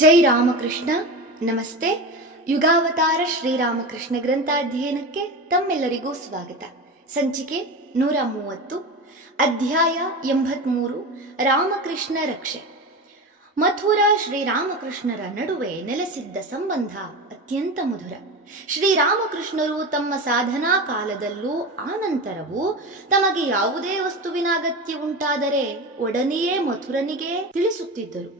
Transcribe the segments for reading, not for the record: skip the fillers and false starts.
ಜೈ ರಾಮಕೃಷ್ಣ. ನಮಸ್ತೆ. ಯುಗಾವತಾರ ಶ್ರೀರಾಮಕೃಷ್ಣ ಗ್ರಂಥಾಧ್ಯಯನಕ್ಕೆ ತಮ್ಮೆಲ್ಲರಿಗೂ ಸ್ವಾಗತ. ಸಂಚಿಕೆ 130, ಅಧ್ಯಾಯ 83, ರಾಮಕೃಷ್ಣ ರಕ್ಷೆ. ಮಥುರಾ ಶ್ರೀರಾಮಕೃಷ್ಣರ ನಡುವೆ ನೆಲೆಸಿದ್ದ ಸಂಬಂಧ ಅತ್ಯಂತ ಮಧುರ. ಶ್ರೀರಾಮಕೃಷ್ಣರು ತಮ್ಮ ಸಾಧನಾ ಕಾಲದಲ್ಲೂ ಆನಂತರವೂ ತಮಗೆ ಯಾವುದೇ ವಸ್ತುವಿನ ಅಗತ್ಯ ಉಂಟಾದರೆ ಒಡನೆಯೇ ಮಥುರನಿಗೆ ತಿಳಿಸುತ್ತಿದ್ದರು.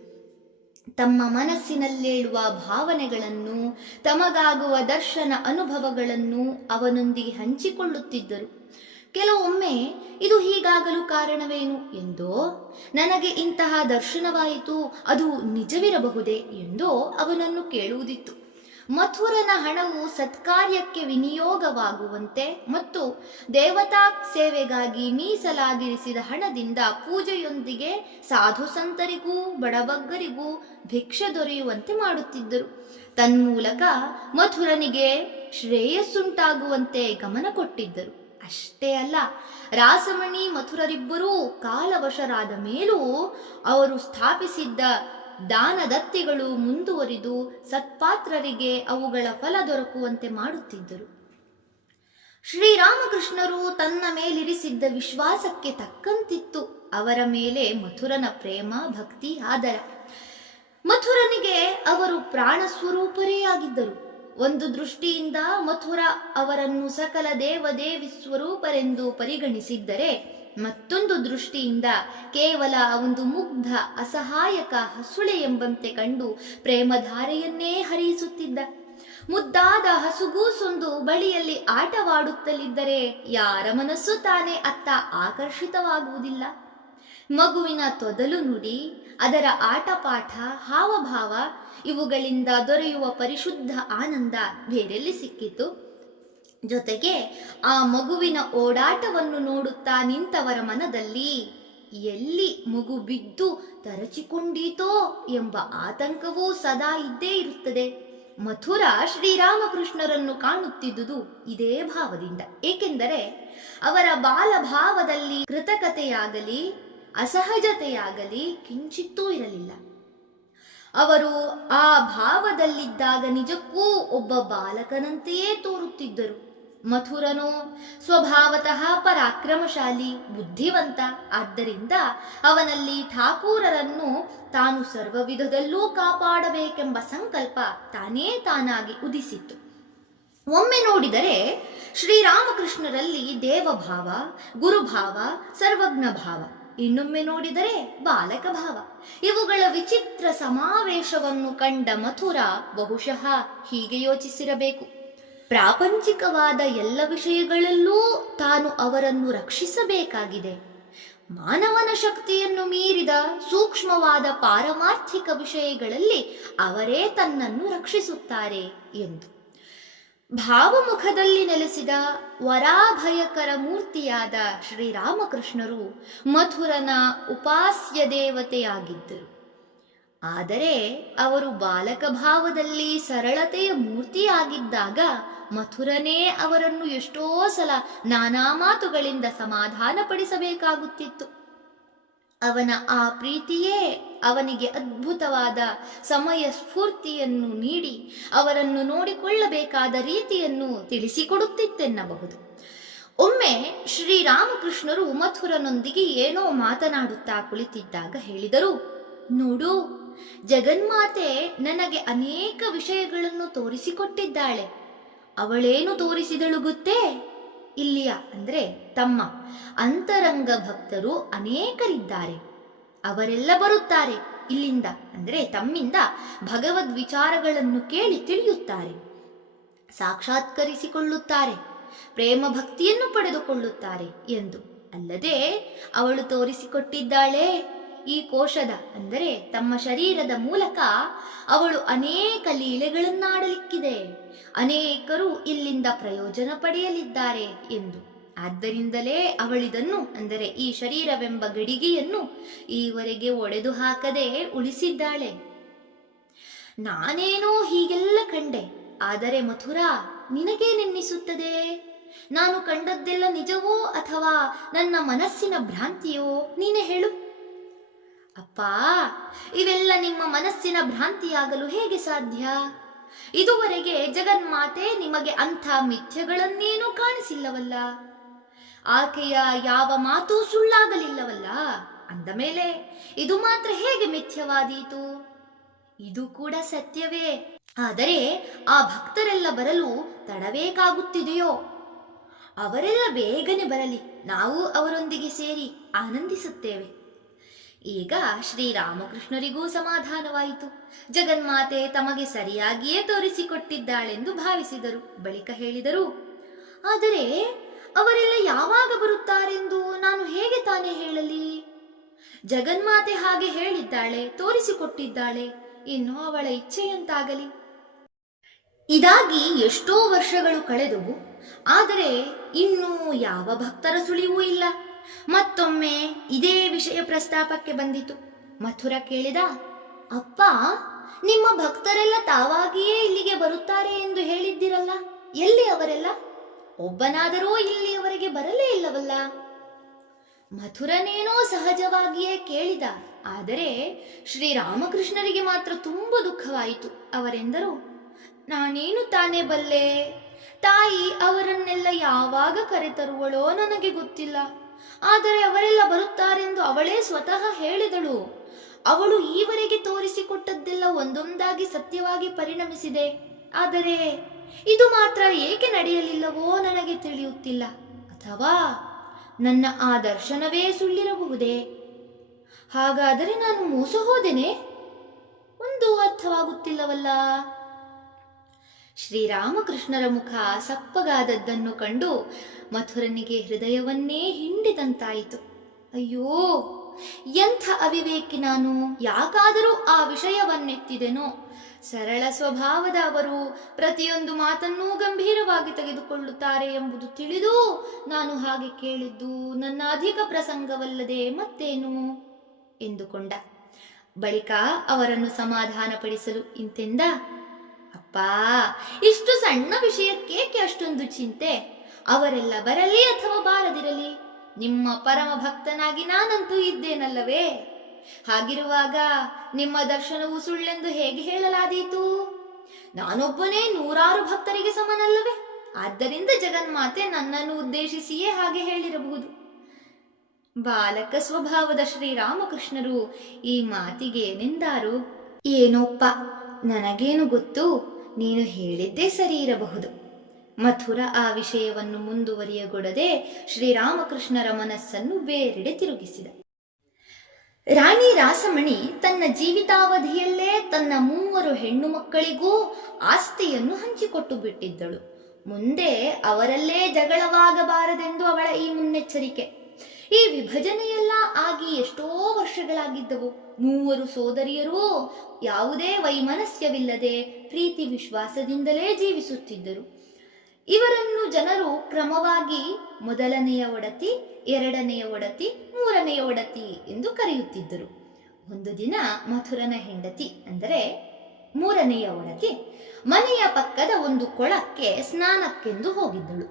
ತಮ್ಮ ಮನಸ್ಸಿನಲ್ಲೇಳುವ ಭಾವನೆಗಳನ್ನು, ತಮಗಾಗುವ ದರ್ಶನ ಅನುಭವಗಳನ್ನು ಅವನೊಂದಿಗೆ ಹಂಚಿಕೊಳ್ಳುತ್ತಿದ್ದರು. ಕೆಲವೊಮ್ಮೆ ಇದು ಹೀಗಾಗಲು ಕಾರಣವೇನು ಎಂದೋ, ನನಗೆ ಇಂತಹ ದರ್ಶನವಾಯಿತು, ಅದು ನಿಜವಿರಬಹುದೇ ಎಂದೋ ಅವನನ್ನು ಕೇಳುವುದಿತ್ತು. ಮಥುರನ ಹಣವು ಸತ್ಕಾರ್ಯಕ್ಕೆ ವಿನಿಯೋಗವಾಗುವಂತೆ ಮತ್ತು ದೇವತಾ ಸೇವೆಗಾಗಿ ಮೀಸಲಾಗಿರಿಸಿದ ಹಣದಿಂದ ಪೂಜೆಯೊಂದಿಗೆ ಸಾಧು ಸಂತರಿಗೂ ಬಡಬಗ್ಗರಿಗೂ ಭಿಕ್ಷೆ ದೊರೆಯುವಂತೆ ಮಾಡುತ್ತಿದ್ದರು. ತನ್ಮೂಲಕ ಮಥುರನಿಗೆ ಶ್ರೇಯಸ್ಸುಂಟಾಗುವಂತೆ ಗಮನ ಕೊಟ್ಟಿದ್ದರು. ಅಷ್ಟೇ ಅಲ್ಲ, ರಾಸಮಣಿ ಮಥುರರಿಬ್ಬರೂ ಕಾಲವಶರಾದ ಮೇಲೂ ಅವರು ಸ್ಥಾಪಿಸಿದ್ದ ದಾನದತ್ತಿಗಳು ಮುಂದುವರಿದು ಸತ್ಪಾತ್ರರಿಗೆ ಅವುಗಳ ಫಲ ದೊರಕುವಂತೆ ಮಾಡುತ್ತಿದ್ದರು. ಶ್ರೀರಾಮಕೃಷ್ಣರು ತನ್ನ ಮೇಲಿರಿಸಿದ್ದ ವಿಶ್ವಾಸಕ್ಕೆ ತಕ್ಕಂತಿತ್ತು ಅವರ ಮೇಲೆ ಮಥುರನ ಪ್ರೇಮ, ಭಕ್ತಿ, ಆದರ. ಮಥುರನಿಗೆ ಅವರು ಪ್ರಾಣ ಸ್ವರೂಪರೇ ಆಗಿದ್ದರು. ಒಂದು ದೃಷ್ಟಿಯಿಂದ ಮಥುರ ಅವರನ್ನು ಸಕಲ ದೇವದೇವಿ ಸ್ವರೂಪರೆಂದು ಪರಿಗಣಿಸಿದ್ದರೆ, ಮತ್ತೊಂದು ದೃಷ್ಟಿಯಿಂದ ಕೇವಲ ಒಂದು ಮುಗ್ಧ ಅಸಹಾಯಕ ಹಸುಳೆ ಎಂಬಂತೆ ಕಂಡು ಪ್ರೇಮಧಾರೆಯನ್ನೇ ಹರಿಸುತ್ತಿದ್ದ. ಮುದ್ದಾದ ಹಸುಗೂಸೊಂದು ಬಳಿಯಲ್ಲಿ ಆಟವಾಡುತ್ತಲಿದ್ದರೆ ಯಾರ ಮನಸ್ಸು ತಾನೇ ಅತ್ತ ಆಕರ್ಷಿತವಾಗುವುದಿಲ್ಲ? ಮಗುವಿನ ತೊದಲು ನುಡಿ, ಅದರ ಆಟಪಾಠ, ಹಾವಭಾವ ಇವುಗಳಿಂದ ದೊರೆಯುವ ಪರಿಶುದ್ಧ ಆನಂದ ಬೇರೆಲ್ಲಿ ಸಿಕ್ಕಿತು? ಜೊತೆಗೆ ಆ ಮಗುವಿನ ಓಡಾಟವನ್ನು ನೋಡುತ್ತಾ ನಿಂತವರ ಮನದಲ್ಲಿ ಎಲ್ಲಿ ಮಗು ಬಿದ್ದು ತರಚಿಕೊಂಡೀತೋ ಎಂಬ ಆತಂಕವೂ ಸದಾ ಇದ್ದೇ ಇರುತ್ತದೆ. ಮಥುರ ಶ್ರೀರಾಮಕೃಷ್ಣರನ್ನು ಕಾಣುತ್ತಿದ್ದುದು ಇದೇ ಭಾವದಿಂದ. ಏಕೆಂದರೆ ಅವರ ಬಾಲಭಾವದಲ್ಲಿ ಕೃತಕತೆಯಾಗಲಿ ಅಸಹಜತೆಯಾಗಲಿ ಕಿಂಚಿತ್ತೂ ಇರಲಿಲ್ಲ. ಅವರು ಆ ಭಾವದಲ್ಲಿದ್ದಾಗ ನಿಜಕ್ಕೂ ಒಬ್ಬ ಬಾಲಕನಂತೆಯೇ ತೋರುತ್ತಿದ್ದರು. ಮಥುರನು ಸ್ವಭಾವತಃ ಪರಾಕ್ರಮಶಾಲಿ, ಬುದ್ಧಿವಂತ. ಆದ್ದರಿಂದ ಅವನಲ್ಲಿ ಠಾಕೂರರನ್ನು ತಾನು ಸರ್ವವಿಧದಲ್ಲೂ ಕಾಪಾಡಬೇಕೆಂಬ ಸಂಕಲ್ಪ ತಾನೇ ತಾನಾಗಿ ಉದಿಸಿತ್ತು. ಒಮ್ಮೆ ನೋಡಿದರೆ ಶ್ರೀರಾಮಕೃಷ್ಣರಲ್ಲಿ ದೇವಭಾವ, ಗುರುಭಾವ, ಸರ್ವಜ್ಞ ಭಾವ. ಇನ್ನೊಮ್ಮೆ ನೋಡಿದರೆ ಬಾಲಕ ಭಾವ. ಇವುಗಳ ವಿಚಿತ್ರ ಸಮಾವೇಶವನ್ನು ಕಂಡ ಮಥುರ ಬಹುಶಃ ಹೀಗೆ ಯೋಚಿಸಿರಬೇಕು: ಪ್ರಾಪಂಚಿಕವಾದ ಎಲ್ಲ ವಿಷಯಗಳಲ್ಲೂ ತಾನು ಅವರನ್ನು ರಕ್ಷಿಸಬೇಕಾಗಿದೆ. ಮಾನವನ ಶಕ್ತಿಯನ್ನು ಮೀರಿದ ಸೂಕ್ಷ್ಮವಾದ ಪಾರಮಾರ್ಥಿಕ ವಿಷಯಗಳಲ್ಲಿ ಅವರೇ ತನ್ನನ್ನು ರಕ್ಷಿಸುತ್ತಾರೆ ಎಂದು. ಭಾವಮುಖದಲ್ಲಿ ನೆಲೆಸಿದ ವರಾಭಯಕರ ಮೂರ್ತಿಯಾದ ಶ್ರೀರಾಮಕೃಷ್ಣರು ಮಥುರನ ಉಪಾಸ್ಯ ದೇವತೆಯಾಗಿದ್ದರು. ಆದರೆ ಅವರು ಬಾಲಕ ಭಾವದಲ್ಲಿ ಸರಳತೆಯ ಮೂರ್ತಿಯಾಗಿದ್ದಾಗ ಮಥುರನೇ ಅವರನ್ನು ಎಷ್ಟೋ ಸಲ ನಾನಾ ಮಾತುಗಳಿಂದ ಸಮಾಧಾನಪಡಿಸಬೇಕಾಗುತ್ತಿತ್ತು. ಅವನ ಆ ಪ್ರೀತಿಯೇ ಅವನಿಗೆ ಅದ್ಭುತವಾದ ಸಮಯ ಸ್ಫೂರ್ತಿಯನ್ನು ನೀಡಿ ಅವರನ್ನು ನೋಡಿಕೊಳ್ಳಬೇಕಾದ ರೀತಿಯನ್ನು ತಿಳಿಸಿಕೊಡುತ್ತಿತ್ತೆನ್ನಬಹುದು. ಒಮ್ಮೆ ಶ್ರೀರಾಮಕೃಷ್ಣರು ಮಥುರನೊಂದಿಗೆ ಏನೋ ಮಾತನಾಡುತ್ತಾ ಕುಳಿತಿದ್ದಾಗ ಹೇಳಿದರು: ನೋಡು, ಜಗನ್ಮಾತೆ ನನಗೆ ಅನೇಕ ವಿಷಯಗಳನ್ನು ತೋರಿಸಿಕೊಟ್ಟಿದ್ದಾಳೆ. ಅವಳೇನು ತೋರಿಸಿದಳು ಗೊತ್ತೇ? ಇಲ್ಲಿಯ ಅಂದರೆ ತಮ್ಮ ಅಂತರಂಗ ಭಕ್ತರು ಅನೇಕರಿದ್ದಾರೆ. ಅವರೆಲ್ಲ ಬರುತ್ತಾರೆ ಇಲ್ಲಿಂದ, ಅಂದರೆ ತಮ್ಮಿಂದ ಭಗವದ್ ವಿಚಾರಗಳನ್ನು ಕೇಳಿ ತಿಳಿಯುತ್ತಾರೆ, ಸಾಕ್ಷಾತ್ಕರಿಸಿಕೊಳ್ಳುತ್ತಾರೆ, ಪ್ರೇಮ ಭಕ್ತಿಯನ್ನು ಪಡೆದುಕೊಳ್ಳುತ್ತಾರೆ ಎಂದು. ಅಲ್ಲದೆ ಅವಳು ತೋರಿಸಿಕೊಟ್ಟಿದ್ದಾಳೆ ಈ ಕೋಶದ ಅಂದರೆ ತಮ್ಮ ಶರೀರದ ಮೂಲಕ ಅವಳು ಅನೇಕ ಲೀಲೆಗಳನ್ನಾಡಲಿಕ್ಕಿದೆ, ಅನೇಕರು ಇಲ್ಲಿಂದ ಪ್ರಯೋಜನ ಪಡೆಯಲಿದ್ದಾರೆ ಎಂದು. ಆದ್ದರಿಂದಲೇ ಅವಳಿದನ್ನು ಅಂದರೆ ಈ ಶರೀರವೆಂಬ ಗಡಿಗೆಯನ್ನು ಈವರೆಗೆ ಒಡೆದು ಹಾಕದೆ ಉಳಿಸಿದ್ದಾಳೆ. ನಾನೇನೋ ಹೀಗೆಲ್ಲ ಕಂಡೆ. ಆದರೆ ಮಥುರಾ, ನಿನಗೇನೆನ್ನಿಸುತ್ತದೆ? ನಾನು ಕಂಡದ್ದೆಲ್ಲ ನಿಜವೋ ಅಥವಾ ನನ್ನ ಮನಸ್ಸಿನ ಭ್ರಾಂತಿಯೋ? ನೀನೇ ಹೇಳು. ಅಪ್ಪ, ಇವೆಲ್ಲ ನಿಮ್ಮ ಮನಸ್ಸಿನ ಭ್ರಾಂತಿಯಾಗಲು ಹೇಗೆ ಸಾಧ್ಯ? ಇದುವರೆಗೆ ಜಗನ್ಮಾತೆ ನಿಮಗೆ ಅಂಥ ಮಿಥ್ಯಗಳನ್ನೇನೂ ಕಾಣಿಸಿಲ್ಲವಲ್ಲ. ಆಕೆಯ ಯಾವ ಮಾತೂ ಸುಳ್ಳಾಗಲಿಲ್ಲವಲ್ಲ. ಅಂದ ಮೇಲೆ ಇದು ಮಾತ್ರ ಹೇಗೆ ಮಿಥ್ಯವಾದೀತು? ಇದು ಕೂಡ ಸತ್ಯವೇ. ಆದರೆ ಆ ಭಕ್ತರೆಲ್ಲ ಬರಲು ತಡಬೇಕಾಗುತ್ತಿದೆಯೋ? ಅವರೆಲ್ಲ ಬೇಗನೆ ಬರಲಿ, ನಾವು ಅವರೊಂದಿಗೆ ಸೇರಿ ಆನಂದಿಸುತ್ತೇವೆ. ಈಗ ಶ್ರೀರಾಮಕೃಷ್ಣರಿಗೂ ಸಮಾಧಾನವಾಯಿತು. ಜಗನ್ಮಾತೆ ತಮಗೆ ಸರಿಯಾಗಿಯೇ ತೋರಿಸಿಕೊಟ್ಟಿದ್ದಾಳೆಂದು ಭಾವಿಸಿದರು. ಬಳಿಕ ಹೇಳಿದರು, ಆದರೆ ಅವರೆಲ್ಲ ಯಾವಾಗ ಬರುತ್ತಾರೆಂದು ನಾನು ಹೇಗೆ ತಾನೇ ಹೇಳಲಿ? ಜಗನ್ಮಾತೆ ಹಾಗೆ ಹೇಳಿದ್ದಾಳೆ, ತೋರಿಸಿಕೊಟ್ಟಿದ್ದಾಳೆ, ಇನ್ನು ಅವಳ ಇಚ್ಛೆಯಂತಾಗಲಿ. ಇದಾಗಿ ಎಷ್ಟೋ ವರ್ಷಗಳು ಕಳೆದವು. ಆದರೆ ಇನ್ನೂ ಯಾವ ಭಕ್ತರ ಸುಳಿವೂ ಇಲ್ಲ. ಮತ್ತೊಮ್ಮೆ ಇದೇ ವಿಷಯ ಪ್ರಸ್ತಾಪಕ್ಕೆ ಬಂದಿತು. ಮಥುರ ಕೇಳಿದ, ಅಪ್ಪ, ನಿಮ್ಮ ಭಕ್ತರೆಲ್ಲ ತಾವಾಗಿಯೇ ಇಲ್ಲಿಗೆ ಬರುತ್ತಾರೆ ಎಂದು ಹೇಳಿದ್ದಿರಲ್ಲ, ಎಲ್ಲಿ ಅವರೆಲ್ಲ? ಒಬ್ಬನಾದರೂ ಇಲ್ಲಿಯವರೆಗೆ ಬರಲೇ ಇಲ್ಲವಲ್ಲ? ಮಥುರನೇನೋ ಸಹಜವಾಗಿಯೇ ಕೇಳಿದ. ಆದರೆ ಶ್ರೀರಾಮಕೃಷ್ಣರಿಗೆ ಮಾತ್ರ ತುಂಬ ದುಃಖವಾಯಿತು. ಅವರೆಂದರು, ನಾನೇನು ತಾನೇ ಬಲ್ಲೆ? ತಾಯಿ ಅವರನ್ನೆಲ್ಲ ಯಾವಾಗ ಕರೆತರುವಳೋ ನನಗೆ ಗೊತ್ತಿಲ್ಲ. ಆದರೆ ಅವರೆಲ್ಲ ಬರುತ್ತಾರೆಂದು ಅವಳೇ ಸ್ವತಃ ಹೇಳಿದಳು. ಅವಳು ಈವರೆಗೆ ತೋರಿಸಿಕೊಟ್ಟದ್ದೆಲ್ಲ ಒಂದೊಂದಾಗಿ ಸತ್ಯವಾಗಿ ಪರಿಣಮಿಸಿದೆ. ಆದರೆ ಇದು ಮಾತ್ರ ಏಕೆ ನಡೆಯಲಿಲ್ಲವೋ ನನಗೆ ತಿಳಿಯುತ್ತಿಲ್ಲ. ಅಥವಾ ನನ್ನ ಆ ದರ್ಶನವೇ ಸುಳ್ಳಿರಬಹುದೇ? ಹಾಗಾದರೆ ನಾನು ಮೋಸ ಹೋದೆನೆ? ಒಂದು ಅರ್ಥವಾಗುತ್ತಿಲ್ಲವಲ್ಲ. ಶ್ರೀರಾಮಕೃಷ್ಣರ ಮುಖ ಸಪ್ಪಗಾದದ್ದನ್ನು ಕಂಡು ಮಥುರನಿಗೆ ಹೃದಯವನ್ನೇ ಹಿಂಡಿದಂತಾಯಿತು. ಅಯ್ಯೋ, ಎಂಥ ಅವಿವೇಕಿ ನಾನು! ಯಾಕಾದರೂ ಆ ವಿಷಯವನ್ನೆತ್ತಿದೆನೋ? ಸರಳ ಸ್ವಭಾವದ ಅವರು ಪ್ರತಿಯೊಂದು ಮಾತನ್ನೂ ಗಂಭೀರವಾಗಿ ತೆಗೆದುಕೊಳ್ಳುತ್ತಾರೆ ಎಂಬುದು ತಿಳಿದು ನಾನು ಹಾಗೆ ಕೇಳಿದ್ದು ನನ್ನ ಅಧಿಕ ಪ್ರಸಂಗವಲ್ಲದೆ ಮತ್ತೇನು ಎಂದುಕೊಂಡ. ಬಳಿಕ ಅವರನ್ನು ಸಮಾಧಾನಪಡಿಸಲು ಇಂತೆಂದ, ಅಪ್ಪ, ಇಷ್ಟು ಸಣ್ಣ ವಿಷಯಕ್ಕೇಕೆ ಅಷ್ಟೊಂದು ಚಿಂತೆ? ಅವರೆಲ್ಲ ಬರಲಿ ಅಥವಾ ಬಾರದಿರಲಿ, ನಿಮ್ಮ ಪರಮ ಭಕ್ತನಾಗಿ ನಾನಂತೂ ಇದ್ದೇನಲ್ಲವೇ? ಹಾಗಿರುವಾಗ ನಿಮ್ಮ ದರ್ಶನವು ಸುಳ್ಳೆಂದು ಹೇಗೆ ಹೇಳಲಾದೀತು? ನಾನೊಬ್ಬನೇ ನೂರಾರು ಭಕ್ತರಿಗೆ ಸಮನಲ್ಲವೇ? ಆದ್ದರಿಂದ ಜಗನ್ಮಾತೆ ನನ್ನನ್ನು ಉದ್ದೇಶಿಸಿಯೇ ಹಾಗೆ ಹೇಳಿರಬಹುದು. ಬಾಲಕ ಸ್ವಭಾವದ ಶ್ರೀರಾಮಕೃಷ್ಣರು ಈ ಮಾತಿಗೆ ನಿಂದಾರು. ಏನೋಪ್ಪ, ನನಗೇನು ಗೊತ್ತು, ನೀನು ಹೇಳಿದ್ದೇ ಸರಿ ಇರಬಹುದು. ಮಥುರ ಆ ವಿಷಯವನ್ನು ಮುಂದುವರಿಯಗೊಡದೆ ಶ್ರೀರಾಮಕೃಷ್ಣರ ಮನಸ್ಸನ್ನು ಬೇರೆಡೆ ತಿರುಗಿಸಿದ. ರಾಣಿ ರಾಸಮಣಿ ತನ್ನ ಜೀವಿತಾವಧಿಯಲ್ಲೇ ತನ್ನ 3 ಹೆಣ್ಣು ಮಕ್ಕಳಿಗೂ ಆಸ್ತಿಯನ್ನು ಹಂಚಿಕೊಟ್ಟು ಬಿಟ್ಟಿದ್ದಳು. ಮುಂದೆ ಅವರಲ್ಲೇ ಜಗಳವಾಗಬಾರದೆಂದು ಅವಳ ಈ ಮುನ್ನೆಚ್ಚರಿಕೆ. ಈ ವಿಭಜನೆಯೆಲ್ಲ ಆಗಿ ಎಷ್ಟೋ ವರ್ಷಗಳಾಗಿದ್ದವು. 3 ಸೋದರಿಯರೂ ಯಾವುದೇ ವೈಮನಸ್ಯವಿಲ್ಲದೆ ಪ್ರೀತಿ ವಿಶ್ವಾಸದಿಂದಲೇ ಜೀವಿಸುತ್ತಿದ್ದರು. ಇವರನ್ನು ಜನರು ಕ್ರಮವಾಗಿ ಮೊದಲನೆಯ ಒಡತಿ, 2ನೆಯ ಒಡತಿ, 3ನೆಯ ಒಡತಿ ಎಂದು ಕರೆಯುತ್ತಿದ್ದರು. ಒಂದು ದಿನ ಮಥುರನ ಹೆಂಡತಿ, ಅಂದರೆ 3ನೆಯ ಒಡತಿ, ಮನೆಯ ಪಕ್ಕದ ಒಂದು ಕೊಳಕ್ಕೆ ಸ್ನಾನಕ್ಕೆಂದು ಹೋಗಿದ್ದಳು.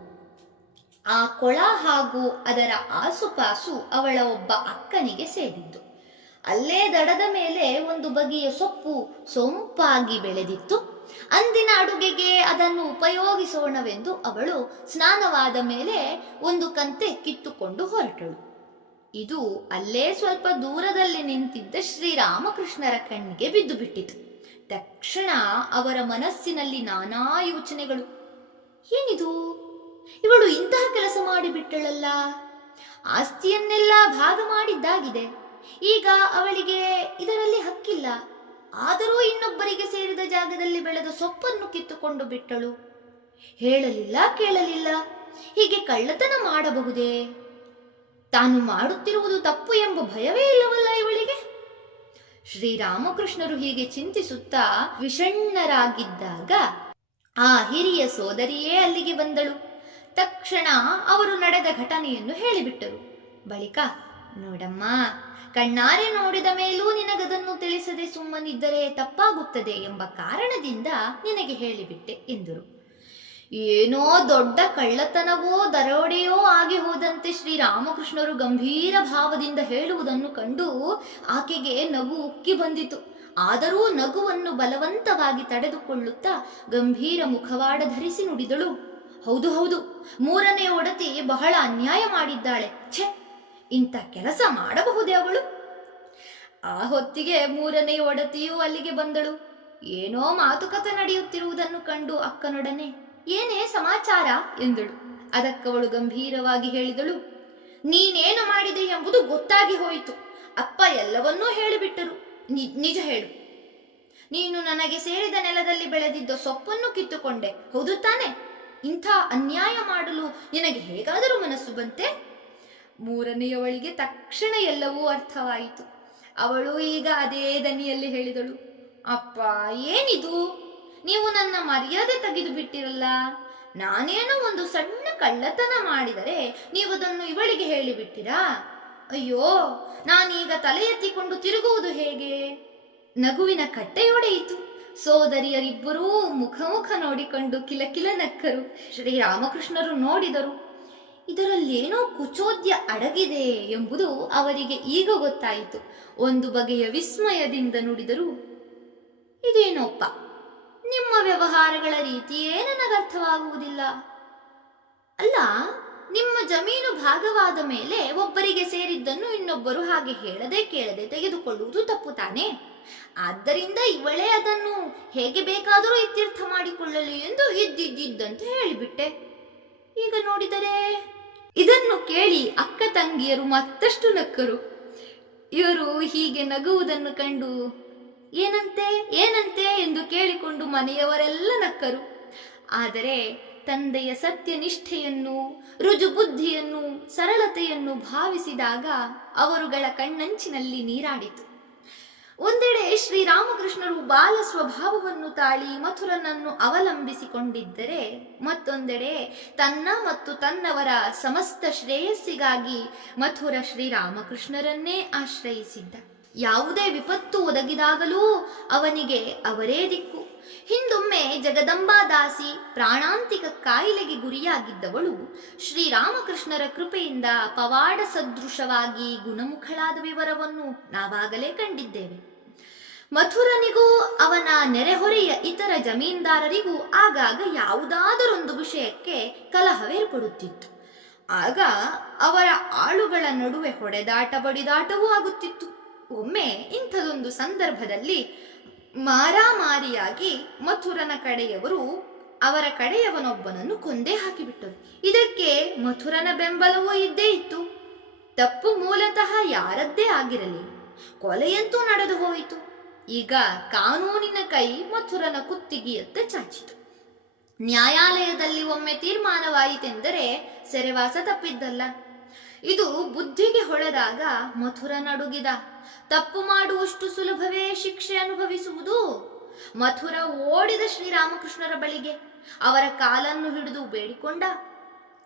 ಆ ಕೊಳ ಹಾಗೂ ಅದರ ಆಸುಪಾಸು ಅವಳ ಒಬ್ಬ ಅಕ್ಕನಿಗೆ ಸೇರಿದ್ದು. ಅಲ್ಲೇ ದಡದ ಮೇಲೆ ಒಂದು ಬಗೆಯ ಸೊಪ್ಪು ಸೊಂಪಾಗಿ ಬೆಳೆದಿತ್ತು. ಅಂದಿನ ಅಡುಗೆಗೆ ಅದನ್ನು ಉಪಯೋಗಿಸೋಣವೆಂದು ಅವಳು ಸ್ನಾನವಾದ ಮೇಲೆ ಒಂದು ಕಂತೆ ಕಿತ್ತುಕೊಂಡು ಹೊರಟಳು. ಇದು ಅಲ್ಲೇ ಸ್ವಲ್ಪ ದೂರದಲ್ಲಿ ನಿಂತಿದ್ದ ಶ್ರೀರಾಮಕೃಷ್ಣರ ಕಣ್ಣಿಗೆ ಬಿದ್ದು ಬಿಟ್ಟಿತು. ತಕ್ಷಣ ಅವರ ಮನಸ್ಸಿನಲ್ಲಿ ನಾನಾ ಯೋಚನೆಗಳು. ಏನಿದು, ಇವಳು ಇಂತಹ ಕೆಲಸ ಮಾಡಿಬಿಟ್ಟಳಲ್ಲ. ಆಸ್ತಿಯನ್ನೆಲ್ಲ ಭಾಗ ಮಾಡಿದ್ದಾಗಿದೆ. ಈಗ ಅವಳಿಗೆ ಇದರಲ್ಲಿ ಹಕ್ಕಿಲ್ಲ. ಆದರೂ ಇನ್ನೊಬ್ಬರಿಗೆ ಸೇರಿದ ಜಾಗದಲ್ಲಿ ಬೆಳೆದ ಸೊಪ್ಪನ್ನು ಕಿತ್ತುಕೊಂಡು ಬಿಟ್ಟಳು. ಹೇಳಲಿಲ್ಲ, ಕೇಳಲಿಲ್ಲ. ಹೀಗೆ ಕಳ್ಳತನ ಮಾಡಬಹುದೇ? ತಾನು ಮಾಡುತ್ತಿರುವುದು ತಪ್ಪು ಎಂಬ ಭಯವೇ ಇಲ್ಲವಲ್ಲ ಇವಳಿಗೆ? ಶ್ರೀರಾಮಕೃಷ್ಣರು ಹೀಗೆ ಚಿಂತಿಸುತ್ತಾ ವಿಷಣ್ಣರಾಗಿದ್ದಾಗ ಆ ಹಿರಿಯ ಸೋದರಿಯೇ ಅಲ್ಲಿಗೆ ಬಂದಳು. ತಕ್ಷಣ ಅವರು ನಡೆದ ಘಟನೆಯನ್ನು ಹೇಳಿಬಿಟ್ಟರು. ಬಳಿಕ, ನೋಡಮ್ಮ, ಕಣ್ಣಾರೆ ನೋಡಿದ ಮೇಲೂ ನಿನಗದನ್ನು ತಿಳಿಸದೆ ಸುಮ್ಮನಿದ್ದರೆ ತಪ್ಪಾಗುತ್ತದೆ ಎಂಬ ಕಾರಣದಿಂದ ನಿನಗೆ ಹೇಳಿಬಿಟ್ಟೆ ಎಂದರು. ಏನೋ ದೊಡ್ಡ ಕಳ್ಳತನವೋ ದರೋಡೆಯೋ ಆಗಿ ಹೋದಂತೆ ಶ್ರೀರಾಮಕೃಷ್ಣರು ಗಂಭೀರ ಭಾವದಿಂದ ಹೇಳುವುದನ್ನು ಕಂಡು ಆಕೆಗೆ ನಗು ಉಕ್ಕಿ ಬಂದಿತು. ಆದರೂ ನಗುವನ್ನು ಬಲವಂತವಾಗಿ ತಡೆದುಕೊಳ್ಳುತ್ತಾ ಗಂಭೀರ ಮುಖವಾಡ ಧರಿಸಿ ನುಡಿದಳು, ಹೌದು ಹೌದು, ಮೂರನೇ ಒಡತಿ ಬಹಳ ಅನ್ಯಾಯ ಮಾಡಿದ್ದಾಳೆ. ಛೆ, ಇಂಥ ಕೆಲಸ ಮಾಡಬಹುದೇ ಅವಳು? ಆ ಹೊತ್ತಿಗೆ ಮೂರನೇ ಒಡತಿಯೂ ಅಲ್ಲಿಗೆ ಬಂದಳು. ಏನೋ ಮಾತುಕತೆ ನಡೆಯುತ್ತಿರುವುದನ್ನು ಕಂಡು ಅಕ್ಕನೊಡನೆ ಏನೇ ಸಮಾಚಾರ ಎಂದಳು. ಅದಕ್ಕವಳು ಗಂಭೀರವಾಗಿ ಹೇಳಿದಳು, ನೀನೇನು ಮಾಡಿದೆ ಎಂಬುದು ಗೊತ್ತಾಗಿ ಹೋಯಿತು. ಅಪ್ಪ ಎಲ್ಲವನ್ನೂ ಹೇಳಿಬಿಟ್ಟರು. ನಿಜ ಹೇಳು, ನೀನು ನನಗೆ ಸೇರಿದ ನೆಲದಲ್ಲಿ ಬೆಳೆದಿದ್ದ ಸೊಪ್ಪನ್ನು ಕಿತ್ತುಕೊಂಡೆ, ಹೌದು ತಾನೆ? ಇಂಥ ಅನ್ಯಾಯ ಮಾಡಲು ನಿನಗೆ ಹೇಗಾದರೂ ಮನಸ್ಸು ಬಂತೆ? ಮೂರನೆಯವಳಿಗೆ ತಕ್ಷಣ ಎಲ್ಲವೂ ಅರ್ಥವಾಯಿತು. ಅವಳು ಈಗ ಅದೇ ದನಿಯಲ್ಲಿ ಹೇಳಿದಳು, ಅಪ್ಪ ಏನಿದು, ನೀವು ನನ್ನ ಮರ್ಯಾದೆ ತೆಗೆದು ಬಿಟ್ಟಿರಲ್ಲ. ನಾನೇನೋ ಒಂದು ಸಣ್ಣ ಕಳ್ಳತನ ಮಾಡಿದರೆ ನೀವು ಅದನ್ನು ಇವಳಿಗೆ ಹೇಳಿಬಿಟ್ಟಿರಾ? ಅಯ್ಯೋ, ನಾನೀಗ ತಲೆ ಎತ್ತಿಕೊಂಡು ತಿರುಗುವುದು ಹೇಗೆ? ನಗುವಿನ ಕಟ್ಟೆಯೊಡೆಯಿತು. ಸೋದರಿಯರಿಬ್ಬರೂ ಮುಖ ನೋಡಿಕೊಂಡು ಕಿಲಕಿಲ ನಕ್ಕರು. ಶ್ರೀರಾಮಕೃಷ್ಣರು ನೋಡಿದರು. ಇದರಲ್ಲೇನೋ ಕುಚೋದ್ಯ ಅಡಗಿದೆ ಎಂಬುದು ಅವರಿಗೆ ಈಗ ಗೊತ್ತಾಯಿತು. ಒಂದು ಬಗೆಯ ವಿಸ್ಮಯದಿಂದ ನುಡಿದರು, ಇದೇನೋಪ್ಪ, ನಿಮ್ಮ ವ್ಯವಹಾರಗಳ ರೀತಿಯೇ ನನಗರ್ಥವಾಗುವುದಿಲ್ಲ. ಅಲ್ಲ, ನಿಮ್ಮ ಜಮೀನು ಭಾಗವಾದ ಮೇಲೆ ಒಬ್ಬರಿಗೆ ಸೇರಿದ್ದನ್ನು ಇನ್ನೊಬ್ಬರು ಹಾಗೆ ಹೇಳದೆ ಕೇಳದೆ ತೆಗೆದುಕೊಳ್ಳುವುದು ತಪ್ಪು ತಾನೆ? ಆದ್ದರಿಂದ ಇವಳೇ ಅದನ್ನು ಹೇಗೆ ಬೇಕಾದರೂ ಇತ್ಯರ್ಥ ಮಾಡಿಕೊಳ್ಳಲಿ ಎಂದು ಇದ್ದಿದ್ದಂತೆ ಹೇಳಿಬಿಟ್ಟೆ. ಈಗ ನೋಡಿದರೆ ಇದನ್ನು ಕೇಳಿ ಅಕ್ಕ ತಂಗಿಯರು ಮತ್ತಷ್ಟು ನಕ್ಕರು. ಇವರು ಹೀಗೆ ನಗುವುದನ್ನು ಕಂಡು ಏನಂತೆ ಏನಂತೆ ಎಂದು ಕೇಳಿಕೊಂಡು ಮನೆಯವರೆಲ್ಲ ನಕ್ಕರು. ಆದರೆ ತಂದೆಯ ಸತ್ಯನಿಷ್ಠೆಯನ್ನು, ರುಜುಬುದ್ಧಿಯನ್ನು, ಸರಳತೆಯನ್ನು ಭಾವಿಸಿದಾಗ ಅವರುಗಳ ಕಣ್ಣಂಚಿನಲ್ಲಿ ನೀರಾಡಿತು. ಒಂದೆಡೆ ಶ್ರೀರಾಮಕೃಷ್ಣರು ಬಾಲ ಸ್ವಭಾವವನ್ನು ತಾಳಿ ಮಥುರನನ್ನು ಅವಲಂಬಿಸಿಕೊಂಡಿದ್ದರೆ, ಮತ್ತೊಂದೆಡೆ ತನ್ನ ಮತ್ತು ತನ್ನವರ ಸಮಸ್ತ ಶ್ರೇಯಸ್ಸಿಗಾಗಿ ಮಥುರ ಶ್ರೀರಾಮಕೃಷ್ಣರನ್ನೇ ಆಶ್ರಯಿಸಿದ್ದ. ಯಾವುದೇ ವಿಪತ್ತು ಒದಗಿದಾಗಲೂ ಅವನಿಗೆ ಅವರೇ ದಿಕ್ಕು. ಹಿಂದೊಮ್ಮೆ ಜಗದಂಬಾದಾಸಿ ಪ್ರಾಣಾಂತಿಕ ಕಾಯಿಲೆಗೆ ಗುರಿಯಾಗಿದ್ದವಳು ಶ್ರೀರಾಮಕೃಷ್ಣರ ಕೃಪೆಯಿಂದ ಪವಾಡ ಸದೃಶವಾಗಿ ಗುಣಮುಖಳಾದ ವಿವರವನ್ನು ನಾವಾಗಲೇ ಕಂಡಿದ್ದೇವೆ. ಮಥುರನಿಗೂ ಅವನ ನೆರೆಹೊರೆಯ ಇತರ ಜಮೀನ್ದಾರರಿಗೂ ಆಗಾಗ ಯಾವುದಾದರೊಂದು ವಿಷಯಕ್ಕೆ ಕಲಹವೇರ್ಪಡುತ್ತಿತ್ತು. ಆಗ ಅವರ ಆಳುಗಳ ನಡುವೆ ಹೊಡೆದಾಟ ಬಡಿದಾಟವೂ ಆಗುತ್ತಿತ್ತು. ಒಮ್ಮೆ ಇಂಥದೊಂದು ಸಂದರ್ಭದಲ್ಲಿ ಮಾರಾಮಾರಿಯಾಗಿ ಮಥುರನ ಕಡೆಯವರು ಅವರ ಕಡೆಯವನೊಬ್ಬನನ್ನು ಕೊಂದೇ ಹಾಕಿಬಿಟ್ಟರು. ಇದಕ್ಕೆ ಮಥುರನ ಬೆಂಬಲವೂ ಇದ್ದೇ ಇತ್ತು. ತಪ್ಪು ಮೂಲತಃ ಯಾರದ್ದೇ ಆಗಿರಲಿ, ಕೊಲೆಯಂತೂ ನಡೆದು ಹೋಯಿತು. ಈಗ ಕಾನೂನಿನ ಕೈ ಮಥುರನ ಕುತ್ತಿಗೆಯತ್ತ ಚಾಚಿತು. ನ್ಯಾಯಾಲಯದಲ್ಲಿ ಒಮ್ಮೆ ತೀರ್ಮಾನವಾಯಿತೆಂದರೆ ಸೆರೆವಾಸ ತಪ್ಪಿದ್ದಲ್ಲ. ಇದು ಬುದ್ಧಿಗೆ ಹೊಳೆದಾಗ ಮಥುರ ನಡುಗಿದ. ತಪ್ಪು ಮಾಡುವಷ್ಟು ಸುಲಭವೇ ಶಿಕ್ಷೆ ಅನುಭವಿಸುವುದು? ಮಥುರ ಓಡಿದ ಶ್ರೀರಾಮಕೃಷ್ಣರ ಬಳಿಗೆ. ಅವರ ಕಾಲನ್ನು ಹಿಡಿದು ಬೇಡಿಕೊಂಡ,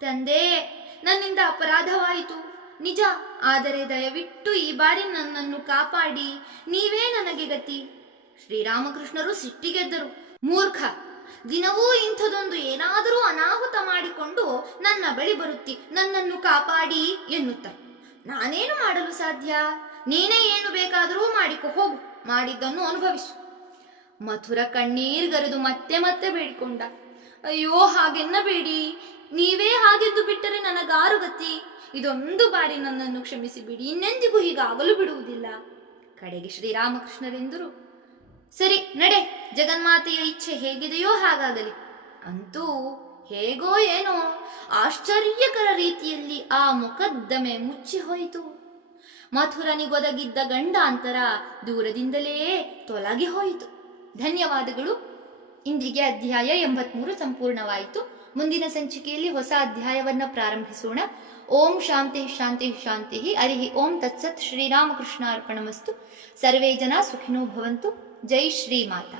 ತಂದೆ, ನನ್ನಿಂದ ಅಪರಾಧವಾಯಿತು ನಿಜ, ಆದರೆ ದಯವಿಟ್ಟು ಈ ಬಾರಿ ನನ್ನನ್ನು ಕಾಪಾಡಿ, ನೀವೇ ನನಗೆ ಗತಿ. ಶ್ರೀರಾಮಕೃಷ್ಣರು ಸಿಟ್ಟಿಗೆದ್ದರು. ಮೂರ್ಖ, ದಿನವೂ ಇಂಥದೊಂದು ಏನಾದರೂ ಅನಾಹುತ ಮಾಡಿಕೊಂಡು ನನ್ನ ಬಳಿ ಬರುತ್ತಿ, ನನ್ನನ್ನು ಕಾಪಾಡಿ ಎನ್ನುತ್ತ. ನಾನೇನು ಮಾಡಲು ಸಾಧ್ಯ? ನೀನೇ ಏನು ಬೇಕಾದರೂ ಮಾಡಿಕೊ, ಹೋಗು, ಮಾಡಿದ್ದನ್ನು ಅನುಭವಿಸು. ಮಥುರ ಕಣ್ಣೀರ್ಗರೆದು ಮತ್ತೆ ಮತ್ತೆ ಬೇಡಿಕೊಂಡ, ಅಯ್ಯೋ ಹಾಗೆನ್ನಬೇಡಿ, ನೀವೇ ಹಾಗೆದ್ದು ಬಿಟ್ಟರೆ ನನಗಾರು ಗತಿ. ಇದೊಂದು ಬಾರಿ ನನ್ನನ್ನು ಕ್ಷಮಿಸಿಬಿಡಿ, ಇನ್ನೆಂದಿಗೂ ಹೀಗಾಗಲು ಬಿಡುವುದಿಲ್ಲ. ಕಡೆಗೆ ಶ್ರೀರಾಮಕೃಷ್ಣರೆಂದರು, ಸರಿ ನಡೆ, ಜಗನ್ಮಾತೆಯ ಇಚ್ಛೆ ಹೇಗಿದೆಯೋ ಹಾಗಾಗಲಿ. ಅಂತೂ ಹೇಗೋ ಏನೋ ಆಶ್ಚರ್ಯಕರ ರೀತಿಯಲ್ಲಿ ಆ ಮೊಕದ್ದಮೆ ಮುಚ್ಚಿ ಹೋಯಿತು. ಮಥುರನಿಗೊದಗಿದ್ದ ಗಂಡಾಂತರ ದೂರದಿಂದಲೇ ತೊಲಗಿ ಹೋಯಿತು. ಧನ್ಯವಾದಗಳು. ಇಂದಿಗೆ ಅಧ್ಯಾಯ 83 ಸಂಪೂರ್ಣವಾಯಿತು. ಮುಂದಿನ ಸಂಚಿಕೆಯಲ್ಲಿ ಹೊಸ ಅಧ್ಯಾಯವನ್ನು ಪ್ರಾರಂಭಿಸೋಣ. ಓಂ ಶಾಂತಿ ಶಾಂತಿ ಶಾಂತಿ. ಹರಿ ಓಂ ತತ್ಸತ್. ಶ್ರೀರಾಮಕೃಷ್ಣ ಅರ್ಪಣಮಸ್ತು. ಸರ್ವೇ ಜನ ಸುಖಿನೋ ಭವಂತು. ಜೈ ಶ್ರೀ ಮಾತಾ.